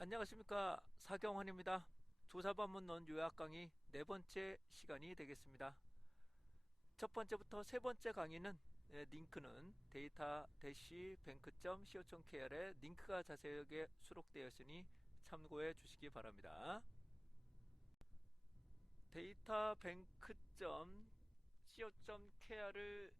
안녕하십니까, 사경환입니다. 조사반문론 요약 강의 네 번째 시간이 되겠습니다. 첫 번째부터 세 번째 강의는 링크는 data-bank.co.kr에 링크가 자세하게 수록되어 있으니 참고해 주시기 바랍니다. databank.co.kr을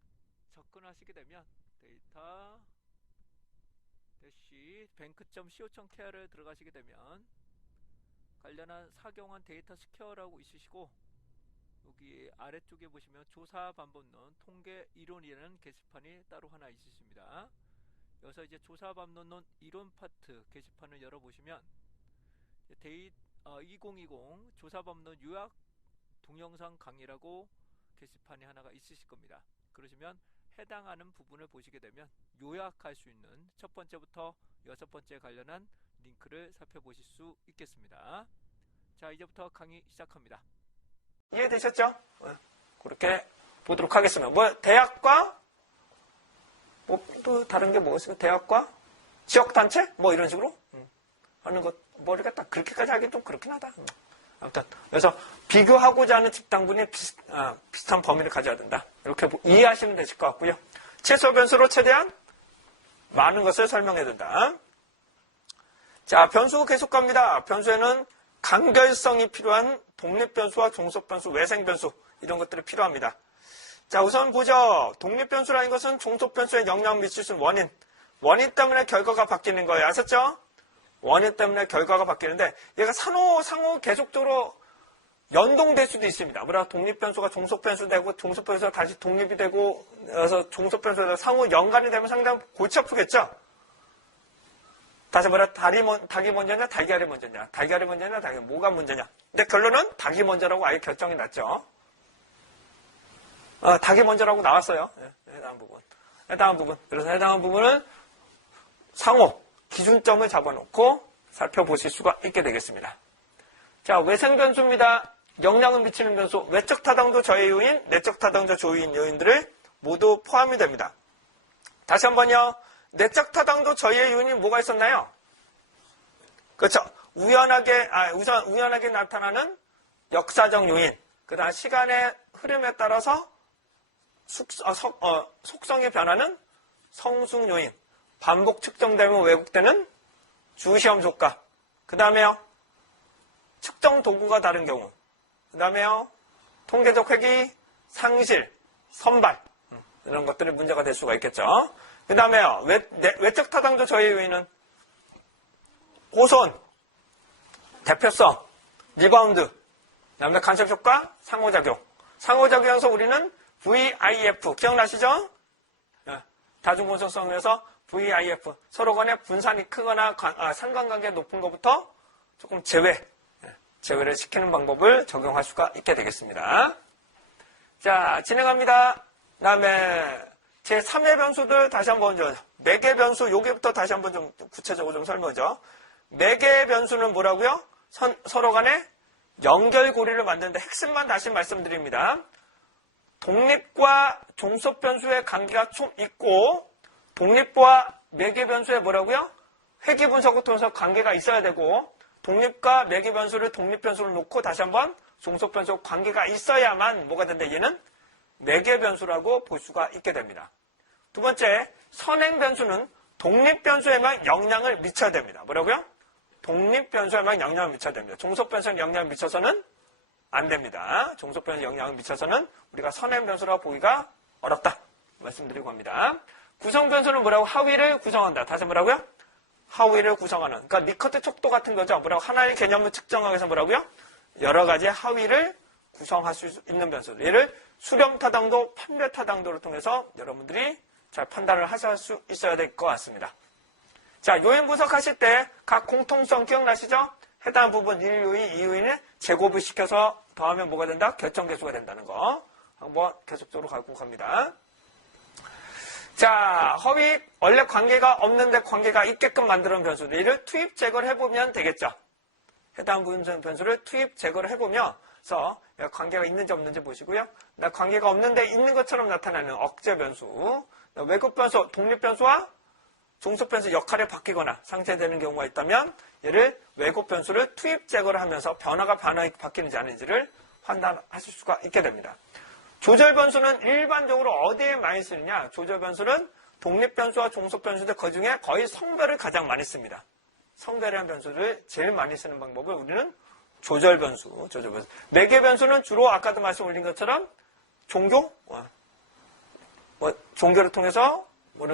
접근하시게 되면 data-bank.co.kr을 들어가시게 되면 관련한 사경환 데이터 스퀘어라고 있으시고, 여기 아래쪽에 보시면 조사 반복론 통계 이론이라는 게시판이 따로 하나 있으십니다. 여기서 이제 조사 반복론 이론 파트 게시판을 열어보시면 2020 조사 반복론 요약 동영상 강의라고 게시판이 하나가 있으실 겁니다. 그러시면 해당하는 부분을 보시게 되면 요약할 수 있는 첫 번째부터 여섯 번째 관련한 링크를 살펴보실 수 있겠습니다. 자, 이제부터 강의 시작합니다. 이해되셨죠? 그렇게 보도록 하겠습니다. 대학과 또 다른 게 뭐가 있어요? 대학과 지역단체? 이런 식으로 하는 것, 머리가 딱 그렇게까지 하기 좀 그렇긴 하다. 아무튼 그래서 비교하고자 하는 집단군이 비슷한 범위를 가져야 된다. 이렇게 이해하시면 되실 것 같고요. 최소 변수로 최대한 많은 것을 설명해야 된다. 자, 변수 계속 갑니다. 변수에는 간결성이 필요한 독립변수와 종속변수, 외생변수 이런 것들이 필요합니다. 자, 우선 보죠. 독립변수라는 것은 종속변수에 영향을 미칠 수 있는 원인. 원인 때문에 결과가 바뀌는 거예요. 아셨죠? 원인 때문에 결과가 바뀌는데 얘가 상호 계속적으로 연동될 수도 있습니다. 독립변수가 종속변수 되고 종속변수가 다시 독립이 되고 그래서 종속변수가 상호 연관이 되면 상당히 골치 아프겠죠? 다시 닭이 먼저냐 달걀이 먼저냐, 달걀이 먼저냐 뭐가 먼저냐. 근데 결론은 닭이 먼저라고 아예 결정이 났죠. 닭이 먼저라고 나왔어요. 해당한 부분. 그래서 해당한 부분을 상호 기준점을 잡아놓고 살펴보실 수가 있게 되겠습니다. 자, 외생변수입니다. 영향을 미치는 변수, 외적 타당도 저해 요인, 내적 타당도 조인 요인들을 모두 포함이 됩니다. 다시 한번요. 내적 타당도 저해 요인이 뭐가 있었나요? 그렇죠. 우연하게 나타나는 역사적 요인, 그 다음 시간의 흐름에 따라서 속성이 변하는 성숙 요인, 반복 측정되면 왜곡되는 주시험 조건, 그 다음에요. 측정 도구가 다른 경우, 그 다음에요. 통계적 회귀, 상실, 선발 이런 것들이 문제가 될 수가 있겠죠. 그 다음에요. 외적 타당도 저해 요인은 호손, 대표성, 리바운드, 그 다음에 간접 효과, 상호작용. 상호작용에서 우리는 VIF 기억나시죠? 다중분석성에서 VIF 서로 간의 분산이 크거나 상관관계가 높은 것부터 조금 제외를 시키는 방법을 적용할 수가 있게 되겠습니다. 자, 진행합니다. 그 다음에 제3의 변수들 다시 한번 매개 변수 여기부터 다시 한번 좀 구체적으로 좀 설명하죠. 매개 변수는 뭐라고요? 서로 간의 연결고리를 만드는데 핵심만 다시 말씀드립니다. 독립과 종속 변수의 관계가 좀 있고 독립과 매개 변수의 뭐라고요? 회귀 분석을 통해서 관계가 있어야 되고 독립과 매개 변수를 독립 변수를 놓고 다시 한번 종속 변수 관계가 있어야만 뭐가 된다? 얘는 매개 변수라고 볼 수가 있게 됩니다. 두 번째, 선행 변수는 독립 변수에만 영향을 미쳐야 됩니다. 뭐라고요? 독립 변수에만 영향을 미쳐야 됩니다. 종속 변수에 영향을 미쳐서는 안 됩니다. 종속 변수에 영향을 미쳐서는 우리가 선행 변수라고 보기가 어렵다. 말씀드리고 합니다. 구성 변수는 뭐라고? 하위를 구성한다. 다시 뭐라고요? 하위를 구성하는. 그러니까 리커트 촉도 같은 거죠. 하나의 개념을 측정하기 위해서 뭐라고요? 여러 가지 하위를 구성할 수 있는 변수들. 얘를 수렴 타당도, 판별 타당도를 통해서 여러분들이 잘 판단을 하실 수 있어야 될 것 같습니다. 자, 요인 분석하실 때 각 공통성 기억나시죠? 해당 부분 1요인, 2요인을 제곱을 시켜서 더하면 뭐가 된다? 결정계수가 된다는 거. 한번 계속적으로 가고 갑니다. 자, 허위, 원래 관계가 없는데 관계가 있게끔 만드는 변수들. 이를 투입 제거를 해보면 되겠죠. 해당 부분 변수를 투입 제거를 해보면, 그래서 관계가 있는지 없는지 보시고요. 관계가 없는데 있는 것처럼 나타나는 억제 변수, 왜곡 변수, 독립 변수와 종속 변수 역할이 바뀌거나 상쇄되는 경우가 있다면 얘를 왜곡 변수를 투입 제거를 하면서 변화가 바뀌는지 아닌지를 판단하실 수가 있게 됩니다. 조절 변수는 일반적으로 어디에 많이 쓰느냐? 조절 변수는 독립 변수와 종속 변수들 그 중에 거의 성별을 가장 많이 씁니다. 성별이라는 변수를 제일 많이 쓰는 방법을 우리는 조절 변수. 매개 변수는 주로 아까도 말씀 올린 것처럼 종교, 종교를 통해서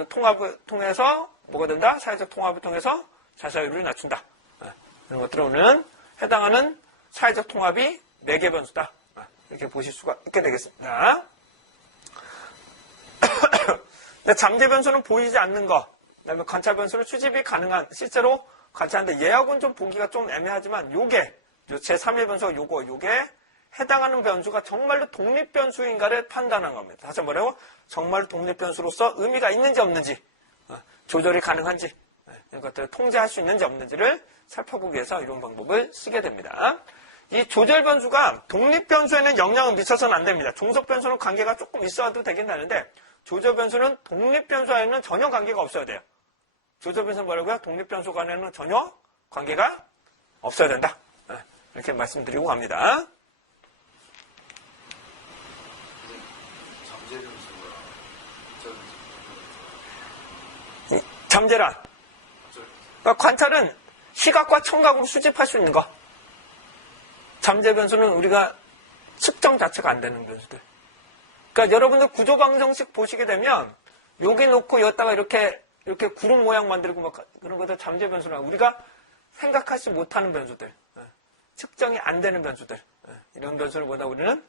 통합을 통해서 뭐가 된다? 사회적 통합을 통해서 자사율을 낮춘다. 이런 것들은 우리는 해당하는 사회적 통합이 매개 변수다. 이렇게 보실 수가 있게 되겠습니다. 잠재 변수는 보이지 않는 것, 그다음에 관찰 변수는 수집이 가능한, 실제로 관찰하는데 얘하고는 좀 보기가 좀 애매하지만 요게 제3의 변수가 요게 해당하는 변수가 정말로 독립 변수인가를 판단한 겁니다. 다시 뭐라고? 정말 독립 변수로서 의미가 있는지 없는지, 조절이 가능한지, 이런 것들을 통제할 수 있는지 없는지를 살펴보기 위해서 이런 방법을 쓰게 됩니다. 이 조절 변수가 독립 변수에는 영향을 미쳐서는 안 됩니다. 종속 변수는 관계가 조금 있어도 되긴 하는데 조절 변수는 독립 변수와는 전혀 관계가 없어야 돼요. 조절 변수는 뭐라고요? 독립 변수 간에는 전혀 관계가 없어야 된다. 이렇게 말씀드리고 갑니다. 잠재란 그러니까 관찰은 시각과 청각으로 수집할 수 있는 거. 잠재 변수는 우리가 측정 자체가 안 되는 변수들. 그러니까 여러분들 구조 방정식 보시게 되면 여기 놓고 여기다가 이렇게 구름 모양 만들고 막 그런 것들 잠재 변수라 우리가 생각하지 못하는 변수들, 측정이 안 되는 변수들, 이런 변수를 보다 우리는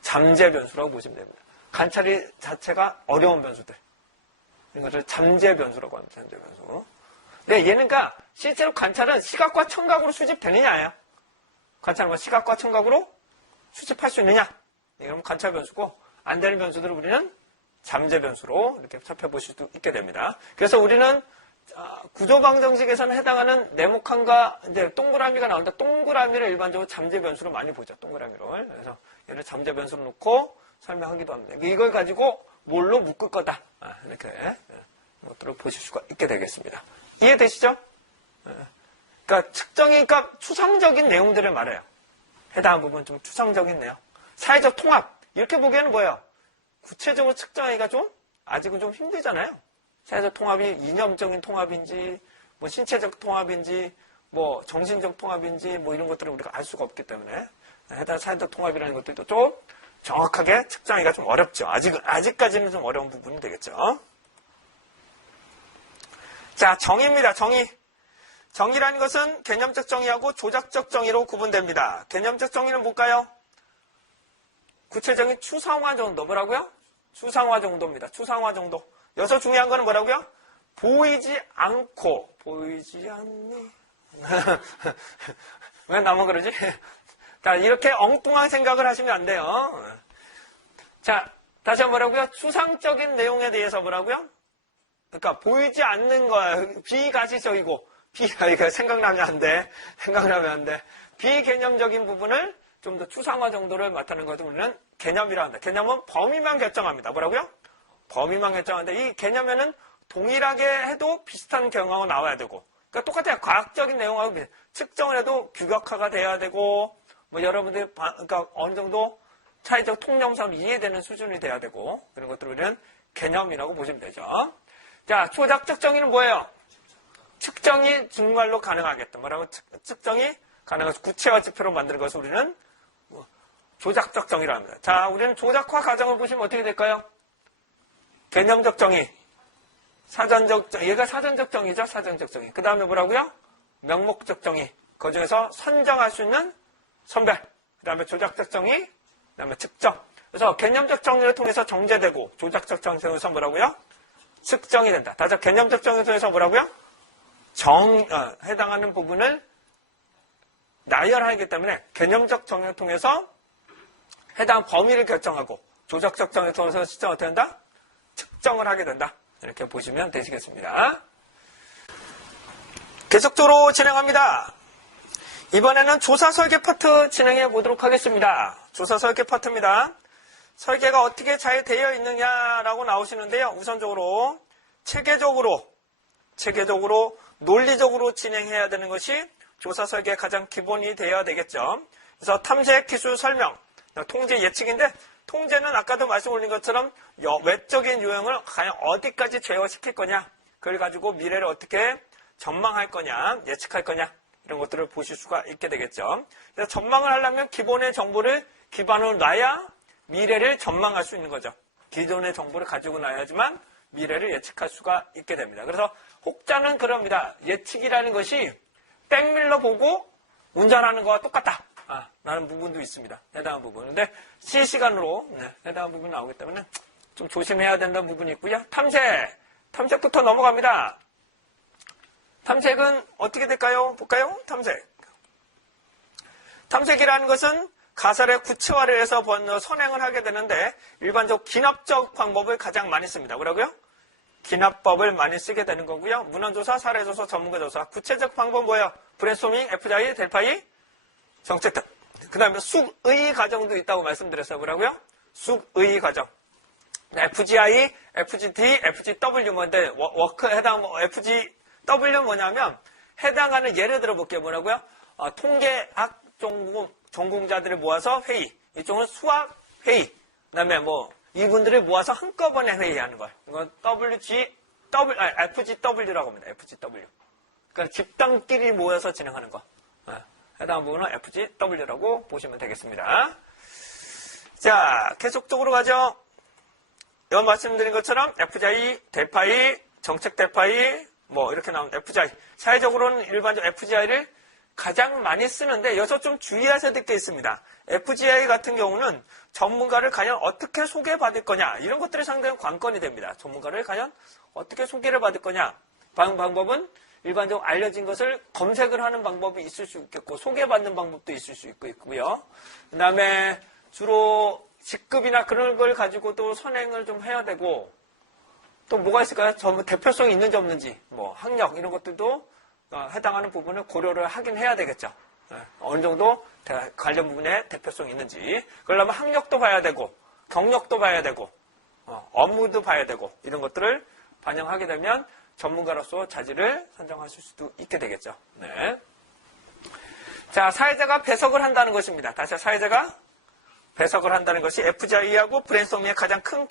잠재 변수라고 보시면 됩니다. 관찰이 자체가 어려운 변수들, 이런 것을 잠재 변수라고 합니다. 잠재 변수. 근데 얘는 그러니까 실제로 관찰은 시각과 청각으로 수집되느냐예요. 관찰은 시각과 청각으로 수집할 수 있느냐? 이건 관찰 변수고 안 되는 변수들을 우리는 잠재 변수로 이렇게 살펴보실 수 있게 됩니다. 그래서 우리는 구조 방정식에서는 해당하는 네모칸과 이제 동그라미가 나오는데 동그라미를 일반적으로 잠재 변수로 많이 보죠. 동그라미로. 그래서 얘를 잠재 변수로 놓고 설명하기도 합니다. 이걸 가지고 뭘로 묶을 거다. 이렇게 것들을 보실 수가 있게 되겠습니다. 이해되시죠? 그러니까 측정이니까 추상적인 내용들을 말해요. 해당한 부분 좀 추상적인 내용. 사회적 통합. 이렇게 보기에는 뭐예요? 구체적으로 측정하기가 아직은 좀 힘들잖아요. 사회적 통합이 이념적인 통합인지, 뭐 신체적 통합인지, 뭐 정신적 통합인지, 뭐 이런 것들을 우리가 알 수가 없기 때문에 해당 사회적 통합이라는 것들도 좀 정확하게 측정하기가 좀 어렵죠. 아직까지는 좀 어려운 부분이 되겠죠. 자, 정의입니다. 정의. 정의라는 것은 개념적 정의하고 조작적 정의로 구분됩니다. 개념적 정의는 뭘까요? 구체적인 추상화 정도. 뭐라고요? 추상화 정도입니다. 추상화 정도. 여기서 중요한 거는 뭐라고요? 보이지 않고. 보이지 않니? 왜 나만 그러지? 자, 이렇게 엉뚱한 생각을 하시면 안 돼요. 자, 다시 한번 뭐라고요? 추상적인 내용에 대해서 뭐라고요? 그러니까 보이지 않는 거야. 비가시적이고. 생각나면 안 돼. 생각나면 안 돼. 비개념적인 부분을 좀 더 추상화 정도를 맡는 것을 우리는 개념이라고 한다. 개념은 범위만 결정합니다. 뭐라고요? 범위만 결정하는데 이 개념에는 동일하게 해도 비슷한 경우가 나와야 되고, 그러니까 똑같아요. 과학적인 내용하고 비슷해. 측정을 해도 규격화가 돼야 되고, 뭐 여러분들이 그러니까 어느 정도 차이적 통념상으로 이해되는 수준이 돼야 되고, 그런 것들을 우리는 개념이라고 보시면 되죠. 자, 조작적 정의는 뭐예요? 측정이 정말로 가능하겠다. 뭐라고? 측정이 가능한 구체화 지표로 만드는 것을 우리는 조작적 정의라고 합니다. 자, 우리는 조작화 과정을 보시면 어떻게 될까요? 개념적 정의, 사전적 정의, 얘가 사전적 정의죠. 사전적 정의. 그 다음에 뭐라고요? 명목적 정의. 그 중에서 선정할 수 있는 선별. 그 다음에 조작적 정의, 그 다음에 측정. 그래서 개념적 정의를 통해서 정제되고, 조작적 정의를 통해서 뭐라고요? 측정이 된다. 다시 개념적 정의를 통해서 뭐라고요? 해당하는 부분을 나열하기 때문에 개념적 정의를 통해서 해당 범위를 결정하고 조작적 정의를 통해서 측정을 어떻게 한다? 측정을 하게 된다. 이렇게 보시면 되시겠습니다. 계속적으로 진행합니다. 이번에는 조사 설계 파트 진행해 보도록 하겠습니다. 조사 설계 파트입니다. 설계가 어떻게 잘 되어 있느냐라고 나오시는데요. 우선적으로 체계적으로 체계적으로 논리적으로 진행해야 되는 것이 조사 설계의 가장 기본이 되어야 되겠죠. 그래서 탐색, 기술, 설명, 통제, 예측인데 통제는 아까도 말씀 올린 것처럼 외적인 유형을 과연 어디까지 제어시킬 거냐, 그걸 가지고 미래를 어떻게 전망할 거냐, 예측할 거냐, 이런 것들을 보실 수가 있게 되겠죠. 그래서 전망을 하려면 기본의 정보를 기반으로 놔야 미래를 전망할 수 있는 거죠. 기존의 정보를 가지고 놔야지만 미래를 예측할 수가 있게 됩니다. 그래서 혹자는 그럽니다. 예측이라는 것이 백밀러 보고 운전하는 거와 똑같다 라는 부분도 있습니다. 해당한 부분. 근데 실시간으로 해당한 부분이 나오기 때문에 좀 조심해야 된다는 부분이 있고요. 탐색부터 넘어갑니다. 탐색은 어떻게 될까요? 볼까요? 탐색이라는 것은 가설의 구체화를 해서 선행을 하게 되는데 일반적 기납적 방법을 가장 많이 씁니다. 뭐라고요? 기납법을 많이 쓰게 되는 거고요. 문헌조사, 사례조사, 전문가조사. 구체적 방법은 뭐예요? 브레인스토밍, FGI, 델파이, 정책. 그 다음에 숙의 과정도 있다고 말씀드렸어요. 뭐라고요? 숙의 과정. FGI, FGD, FGW 뭔데 워크 해당 FGW 뭐냐면 해당하는 예를 들어 볼게요. 뭐라고요? 통계학 전공자들을 모아서 회의. 이쪽은 수학 회의. 그다음에 이분들을 모아서 한꺼번에 회의하는 거예요. 이건 FGW라고 합니다. FGW. 그러니까 집단끼리 모여서 진행하는 거. 해당 부분은 FGW라고 보시면 되겠습니다. 자, 계속적으로 가죠. 이번 말씀드린 것처럼 FGI, 델파이, 정책 델파이, 이렇게 나오는 FGI. 사회적으로는 일반적으로 FGI를 가장 많이 쓰는데 여기서 좀 주의하셔야 될 게 있습니다. FGI 같은 경우는 전문가를 과연 어떻게 소개받을 거냐, 이런 것들이 상당히 관건이 됩니다. 전문가를 과연 어떻게 소개를 받을 거냐. 방법은 일반적으로 알려진 것을 검색을 하는 방법이 있을 수 있겠고 소개받는 방법도 있을 수 있고요. 그 다음에 주로 직급이나 그런 걸 가지고도 선행을 좀 해야 되고 또 뭐가 있을까요? 전부 대표성이 있는지 없는지, 학력 이런 것들도 해당하는 부분을 고려를 하긴 해야 되겠죠. 어느 정도 관련 부분에 대표성이 있는지. 그러려면 학력도 봐야 되고 경력도 봐야 되고 업무도 봐야 되고 이런 것들을 반영하게 되면 전문가로서 자질을 선정하실 수도 있게 되겠죠. 네. 자, 사회자가 배석을 한다는 것입니다. 다시 사회자가 배석을 한다는 것이 FGI하고 브레인스토밍의 가장 큰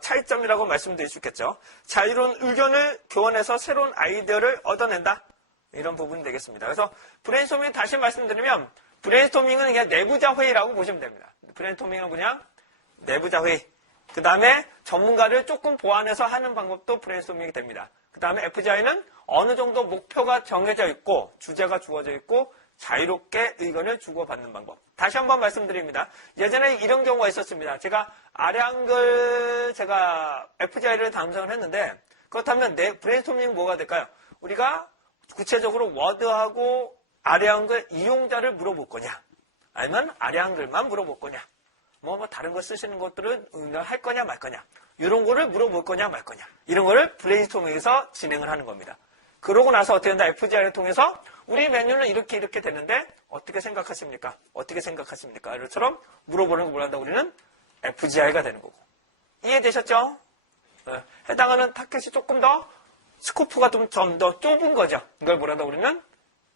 차이점이라고 말씀드릴 수 있겠죠. 자유로운 의견을 교환해서 새로운 아이디어를 얻어낸다. 이런 부분이 되겠습니다. 그래서 브레인스토밍 다시 말씀드리면 브레인스토밍은 그냥 내부자 회의라고 보시면 됩니다. 브레인스토밍은 그냥 내부자 회의. 그 다음에 전문가를 조금 보완해서 하는 방법도 브레인스토밍이 됩니다. 그 다음에 FGI는 어느 정도 목표가 정해져 있고 주제가 주어져 있고 자유롭게 의견을 주고받는 방법. 다시 한번 말씀드립니다. 예전에 이런 경우가 있었습니다. 제가 아래 한글 FGI를 담당을 했는데 그렇다면 브레인스토밍은 뭐가 될까요? 우리가 구체적으로 워드하고 아래 한글 이용자를 물어볼 거냐, 아니면 아래 한글만 물어볼 거냐, 다른 거 쓰시는 것들은 할 거냐 말 거냐, 이런 거를 물어볼 거냐 말 거냐, 이런 거를 브레인스토밍에서 진행을 하는 겁니다. 그러고 나서 어떻게 된다? FGI를 통해서 우리 메뉴는 이렇게 되는데 어떻게 생각하십니까? 어떻게 생각하십니까? 이처럼 물어보는 거 뭐란다? 우리는 FGI가 되는 거고. 이해되셨죠? 해당하는 타켓이 조금 더 스코프가 좀 더 좁은 거죠. 이걸 뭐란다? 우리는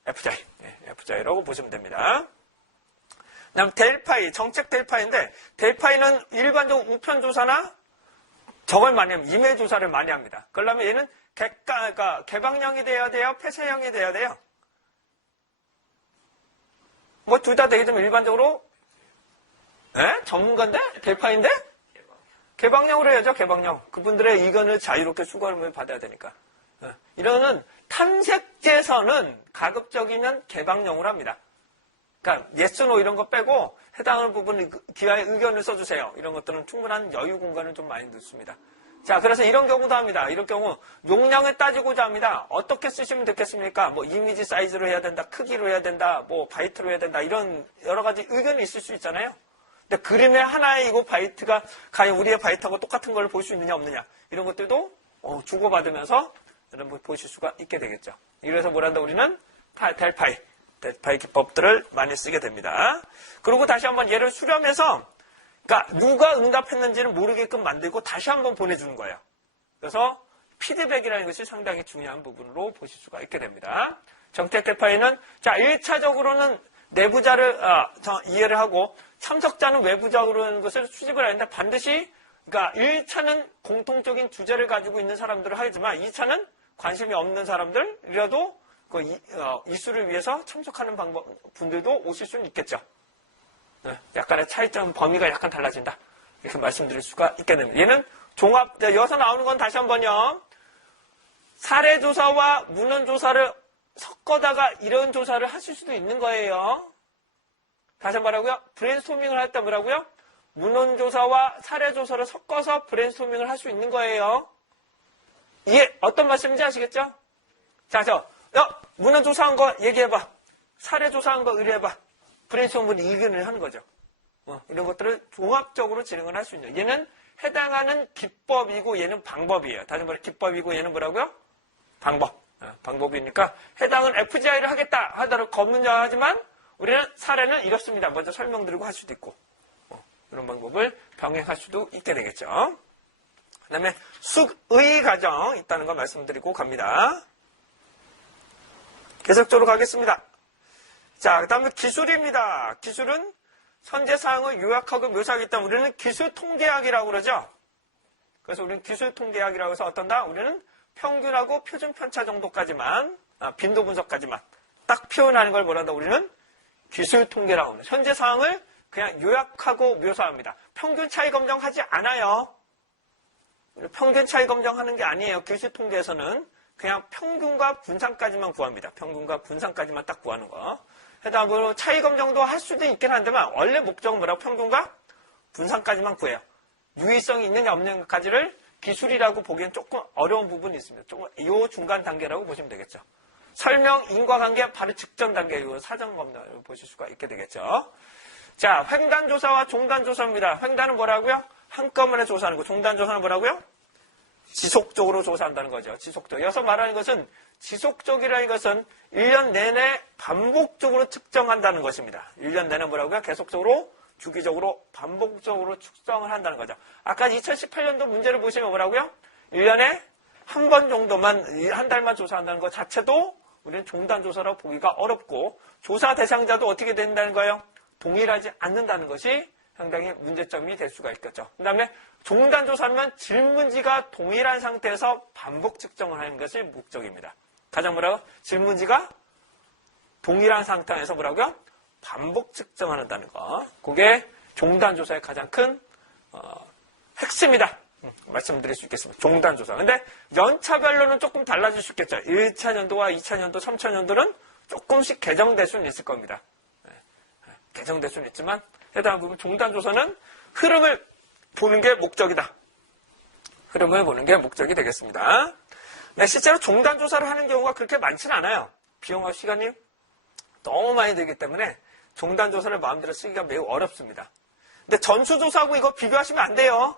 FGI. FGI라고 보시면 됩니다. 그다음 델파이, 정책 델파이인데 델파이는 일반적으로 우편조사나 저걸 많이 합니다. 이메일 조사를 많이 합니다. 그러려면 얘는 개방형이 돼야 돼요? 폐쇄형이 돼야 돼요? 둘 다 되게 좀 일반적으로 전문가인데? 델파인데? 개방형으로 해야죠. 개방형. 그분들의 의견을 자유롭게 수거를 받아야 되니까. 이러는 탐색제서는 가급적이면 개방형으로 합니다. 그러니까 yes, no 이런 거 빼고 해당하는 부분 기하의 의견을 써주세요. 이런 것들은 충분한 여유 공간을 좀 많이 넣습니다. 자, 그래서 이런 경우도 합니다. 이런 경우 용량을 따지고자 합니다. 어떻게 쓰시면 되겠습니까? 이미지 사이즈로 해야 된다, 크기로 해야 된다, 바이트로 해야 된다, 이런 여러 가지 의견이 있을 수 있잖아요. 근데 그림의 하나의 바이트가 과연 우리의 바이트하고 똑같은 걸 볼 수 있느냐 없느냐, 이런 것들도 주고받으면서 여러분 보실 수가 있게 되겠죠. 이래서 뭐란다? 우리는 델파이 기법들을 많이 쓰게 됩니다. 그리고 다시 한번 얘를 수렴해서 누가 응답했는지를 모르게끔 만들고 다시 한번 보내주는 거예요. 그래서 피드백이라는 것이 상당히 중요한 부분으로 보실 수가 있게 됩니다. 정책 대파에는 자 1차적으로는 내부자를 이해를 하고 참석자는 외부자로 하는 것을 수집을 하는데 반드시 그러니까 1차는 공통적인 주제를 가지고 있는 사람들을 하지만 2차는 관심이 없는 사람들이라도 그 이수를 위해서 참석하는 분들도 오실 수는 있겠죠. 네, 약간의 차이점 범위가 약간 달라진다. 이렇게 말씀드릴 수가 있게 됩니다. 얘는 종합, 여기서 나오는 건 다시 한번요. 사례조사와 문헌조사를 섞어다가 이런 조사를 하실 수도 있는 거예요. 다시 한번 뭐라고요? 브레인스토밍을 할 때 뭐라고요? 문헌조사와 사례조사를 섞어서 브레인스토밍을 할 수 있는 거예요. 이게 어떤 말씀인지 아시겠죠? 자, 문헌조사한 거 얘기해봐. 사례조사한 거 의뢰해봐. 브레인스토밍을 의견을 하는 거죠. 이런 것들을 종합적으로 진행을 할 수 있는. 얘는 해당하는 기법이고 얘는 방법이에요. 다시 말해 기법이고 얘는 뭐라고요? 방법. 방법이니까 해당은 FGI를 하겠다 하더라도 검문자하지만 우리는 사례는 이렇습니다. 먼저 설명드리고 할 수도 있고 이런 방법을 병행할 수도 있게 되겠죠. 그 다음에 숙의 과정 있다는 거 말씀드리고 갑니다. 계속적으로 가겠습니다. 자, 그 다음에 기술입니다. 기술은 현재사항을 요약하고 묘사하기 때문에 우리는 기술통계학이라고 그러죠. 그래서 우리는 기술통계학이라고 해서 어떤다? 우리는 평균하고 표준 편차 정도까지만, 빈도 분석까지만 딱 표현하는 걸 뭐란다? 우리는 기술통계라고 합니다. 현재사항을 그냥 요약하고 묘사합니다. 평균 차이 검정하지 않아요. 평균 차이 검정하는 게 아니에요. 기술통계에서는 그냥 평균과 분산까지만 구합니다. 평균과 분산까지만 딱 구하는 거. 해당으로 차이 검정도 할 수도 있긴 한데만 원래 목적은 뭐라고? 평균과 분산까지만 구해요. 유의성이 있느냐 없느냐까지를 기술이라고 보기엔 조금 어려운 부분이 있습니다. 조금 이 중간 단계라고 보시면 되겠죠. 설명, 인과관계 바로 직전 단계 이 사전 검증을 보실 수가 있게 되겠죠. 자, 횡단조사와 종단조사입니다. 횡단은 뭐라고요? 한꺼번에 조사하는 거. 종단조사는 뭐라고요? 지속적으로 조사한다는 거죠. 지속적. 여기서 말하는 것은 지속적이라는 것은 1년 내내 반복적으로 측정한다는 것입니다. 1년 내내 뭐라고요? 계속적으로 주기적으로 반복적으로 측정을 한다는 거죠. 아까 2018년도 문제를 보시면 뭐라고요? 1년에 한 번 정도만 한 달만 조사한다는 것 자체도 우리는 종단조사라고 보기가 어렵고 조사 대상자도 어떻게 된다는 거예요? 동일하지 않는다는 것이 상당히 문제점이 될 수가 있겠죠. 그 다음에 종단조사면 질문지가 동일한 상태에서 반복 측정을 하는 것이 목적입니다. 가장 뭐라고? 질문지가 동일한 상태에서 뭐라고요? 반복 측정한다는 거. 그게 종단조사의 가장 큰 핵심이다. 말씀드릴 수 있겠습니다. 종단조사. 근데 연차별로는 조금 달라질 수 있겠죠. 1차 년도와 2차 년도, 3차 년도는 조금씩 개정될 수는 있을 겁니다. 개정될 수는 있지만 해당 부분 종단조사는 흐름을 보는 게 목적이다. 흐름을 보는 게 목적이 되겠습니다. 네, 실제로 종단조사를 하는 경우가 그렇게 많지는 않아요. 비용과 시간이 너무 많이 들기 때문에 종단조사를 마음대로 쓰기가 매우 어렵습니다. 근데 전수조사하고 이거 비교하시면 안 돼요.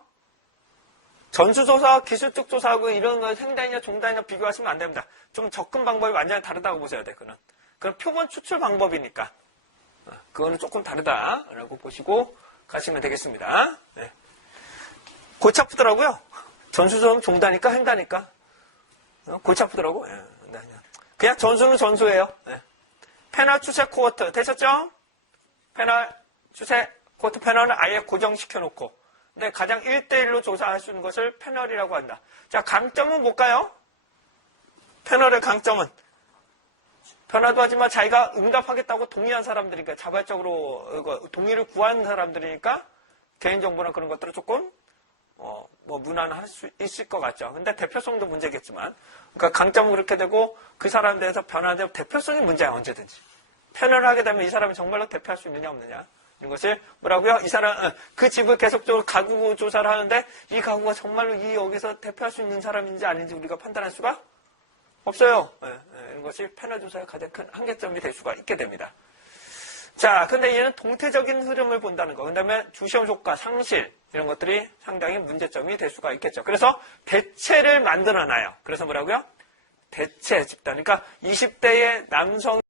전수조사와 기술적 조사하고 이런 거 횡단이나 종단이나 비교하시면 안 됩니다. 좀 접근 방법이 완전히 다르다고 보셔야 돼요. 그건 표본 추출 방법이니까. 그거는 조금 다르다라고 보시고 가시면 되겠습니다. 네. 골치 아프더라고요. 전수조사는 종다니까 횡다니까. 골치 아프더라고. 네. 그냥 전수는 전수예요. 네. 패널 추세 코어트 되셨죠? 패널 추세 코어트 패널은 아예 고정시켜 놓고 근데 가장 1대1로 조사할 수 있는 것을 패널이라고 한다. 자, 강점은 뭘까요? 패널의 강점은 변화도 하지만 자기가 응답하겠다고 동의한 사람들이니까 자발적으로 동의를 구한 사람들이니까 개인정보나 그런 것들을 조금 무난할 수 있을 것 같죠. 근데 대표성도 문제겠지만 그러니까 강점은 그렇게 되고 그 사람에 대해서 변화되고 대표성이 문제야 언제든지. 패널을 하게 되면 이 사람이 정말로 대표할 수 있느냐 없느냐 이런 것을 뭐라고요? 이 사람 그 집을 계속적으로 가구 조사를 하는데 이 가구가 정말로 이 여기서 대표할 수 있는 사람인지 아닌지 우리가 판단할 수가 없어요. 이런 것이 패널 조사의 가장 큰 한계점이 될 수가 있게 됩니다. 자, 근데 얘는 동태적인 흐름을 본다는 거. 그 다음에 주시험 효과, 상실 이런 것들이 상당히 문제점이 될 수가 있겠죠. 그래서 대체를 만들어놔요. 그래서 뭐라고요? 대체 집단. 그러니까 20대의 남성